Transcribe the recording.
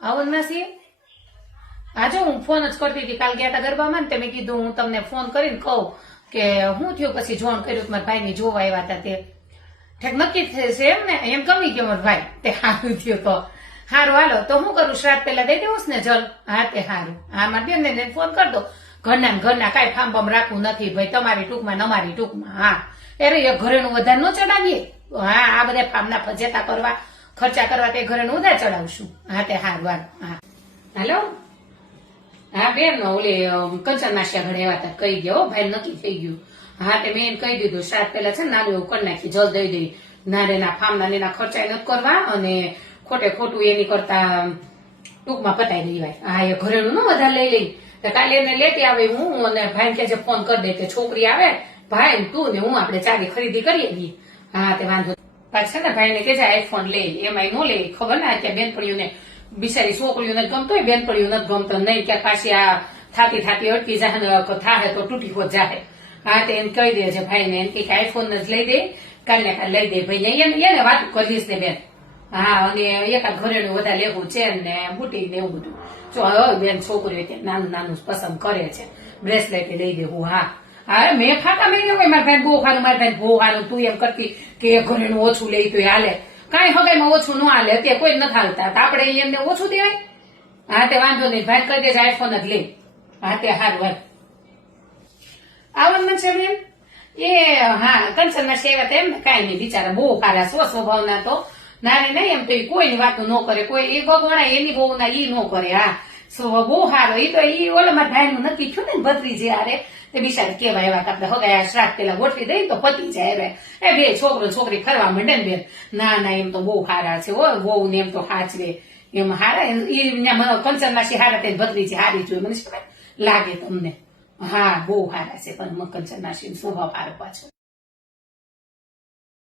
આવો નથી આજે હું ફોન જ કરતી હતી. કાલ ગયા હતા ગરબામાં ને તે મેં કીધું હું તમને ફોન કરીને કહું કે હું થયું. પછી જોન કર્યું કે મારા ભાઈ ની જોવા આવ્યા હતા તે ઠેક નક્કી થશે એમ ને એમ ગમી ગયો મારો ભાઈ તે સારું થયું. તો સારું હાલો તો હું કરું શ્રાદ્ધ પેલા દઈ દેવું ને જલ. હા તે સારું. હા મારી બેન ને ફોન કર દો. ઘરના કાંઈ ફામ ફામ રાખવું નથી ભાઈ તમારી ટૂંકમાં અમારી ટૂંકમાં. હા અરે ઘરેનું વધારે ન ચડાવીએ. હા આ બધા ફામના ફજેતા કરવા ખર્ચા કરવા તે ઘરેનું વધારે ચડાવશું. હા તે સારું હા હાલો. હા બેન ઓલી કંચન માસિયા ઘરે એવા હતા કહી ગયો ભાઈ નક્કી થઈ ગયું. હા તે મેં એમ કહી દીધું શ્રાદ્ધ પેલા છે ને નાનું એવું કરી નાખી જલ દઈ દઈ. નારેના ફામના એના ખર્ચા નથી કરવા અને ખોટે ખોટું એની કરતા ટૂંકમાં પતાવી દેવાય. હા એ ઘરેનું ન વધારે લઈ લઈ તો કાલે એને લેતી આવે હું અને ભાઈ કે ફોન કરી દે કે છોકરી આવે ભાઈ તું ને હું આપણે ચાલી ખરીદી કરીએ છીએ. હા તે વાંધો પાછા ને ભાઈ ને કે આઈફોન લે એમાં નો લે ખબર ને અત્યારે બેનપણીઓને બિચારી છોકરીઓને ગમતો હોય બેનપણીઓ નથી ગમતો નહીં કે પાછી આ થાતી અટકી જાય થાય તો તૂટી હોત જાય. હા તે એને કહી દે છે ભાઈ ને એમ કે આઈફોન જ લઈ દે કાલ ને કાલ લઈ દે ભાઈ એને વાત કરીશ ને બેન. હા અને એકાદ ઘરેણું વધારે લેવું છે ને બુટી ને એવું બધું જો હવે બેન છોકરીઓ નાનું નાનું પસંદ કરે છે બ્રેસલેટ લઈ દેવું. હા હા મેં ફાટા મેં હોય મારા ભાઈ બહુ ખાનું મારા ભાઈ બહુ ખાનું તું એમ કરતી કે ઘરેણું ઓછું લઈ તો હાલે કઈ હગાઈમાં ઓછું ન હાલે અત્યારે કોઈ નથી હાલતા આપણે એમને ઓછું દેવાય. હા તે વાંધો નહીં ભાઈ કહી દેજે આઈફોન જ લે. હા તે સારું આવવાનું છે બેન એ હા કંચનના સેવા એમ ને કઈ નહીં બિચારા બહુ સારા સ્વભાવના તો નાની નહીં એમ તો કોઈની વાતો ન કરે કોઈ એ ભગવાના એની બહુ ના ઈ ન કરે. હા સ્વભાવ બહુ સારો એ તો ઈ ઓલા મારા ભાઈ નું નક્કી થયું ને ભત્રીજી હારે તે બિચારા કેવા એવા આપણે હગાયા શ્રાદ્ધ પેલા ગોઠવી દઈ તો પતી જાય એ બે છોકરો છોકરી ફરવા માંડે ને બેન. ના એમ તો બહુ સારા છે બહુ ને એમ તો સાચવે એમ હારા એ કંચન માસી હારા તેને ભત્રીજી હારી જોઈ મને લાગે તમને. હા બહુ સારા છે પણ કંચન માસી સ્વભાવ સારો પાછો.